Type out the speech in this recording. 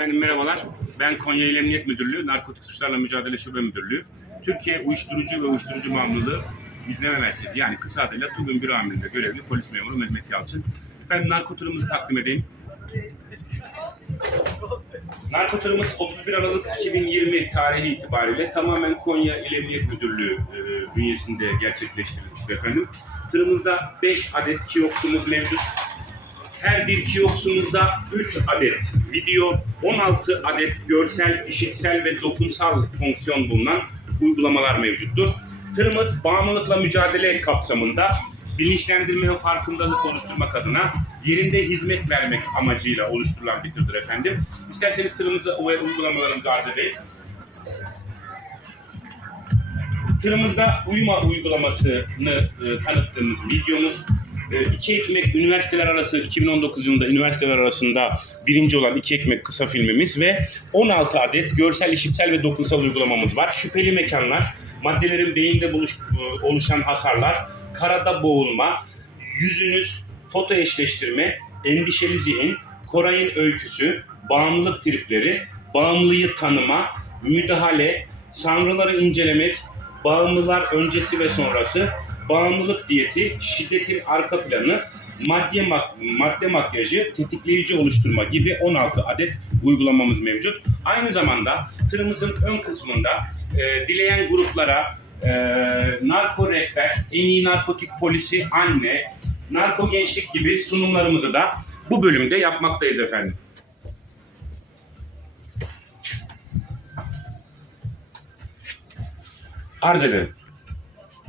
Efendim merhabalar. Ben Konya İl Emniyet Müdürlüğü, Narkotik Suçlarla Mücadele Şube Müdürlüğü. Türkiye Uyuşturucu ve Uyuşturucu Mamlılığı İzleme Merkezi yani kısa adıyla TUB'un bir amirinde görevli polis memuru Mehmet Yalçın. Efendim narkoturumuzu takdim edeyim. Narkoturumuz 31 Aralık 2020 tarihi itibariyle tamamen Konya İl Emniyet Müdürlüğü e, bünyesinde gerçekleştirilmiştir efendim. Tırımızda 5 adet kiyoksumuz mevcut. Her bir kiyoksumuzda 3 adet video, 16 adet görsel, işitsel ve dokunsal fonksiyon bulunan uygulamalar mevcuttur. Tırımız bağımlılıkla mücadele kapsamında bilinçlendirme ve farkındalık oluşturmak adına yerinde hizmet vermek amacıyla oluşturulan bir tırdır efendim. İsterseniz tırımızı ve uygulamalarımızı arz. Tırımızda uyuma uygulamasını e, tanıttığımız videomuz iki ekmek üniversiteler arası 2019 yılında üniversiteler arasında birinci olan iki ekmek kısa filmimiz ve 16 adet görsel, işitsel ve dokunsal uygulamamız var. Şüpheli mekanlar, maddelerin beyinde buluş, e, oluşan hasarlar, karada boğulma, yüzünüz, foto eşleştirme, endişeli zihin, Koray'ın öyküsü, bağımlılık tripleri, bağımlıyı tanıma, müdahale, sanrıları incelemek, bağımlılar öncesi ve sonrası, bağımlılık diyeti, şiddetin arka planı, madde, mak madde makyajı, tetikleyici oluşturma gibi 16 adet uygulamamız mevcut. Aynı zamanda tırımızın ön kısmında e, dileyen gruplara e, narko rehber, en iyi narkotik polisi, anne, narko gençlik gibi sunumlarımızı da bu bölümde yapmaktayız efendim. Arz ederim.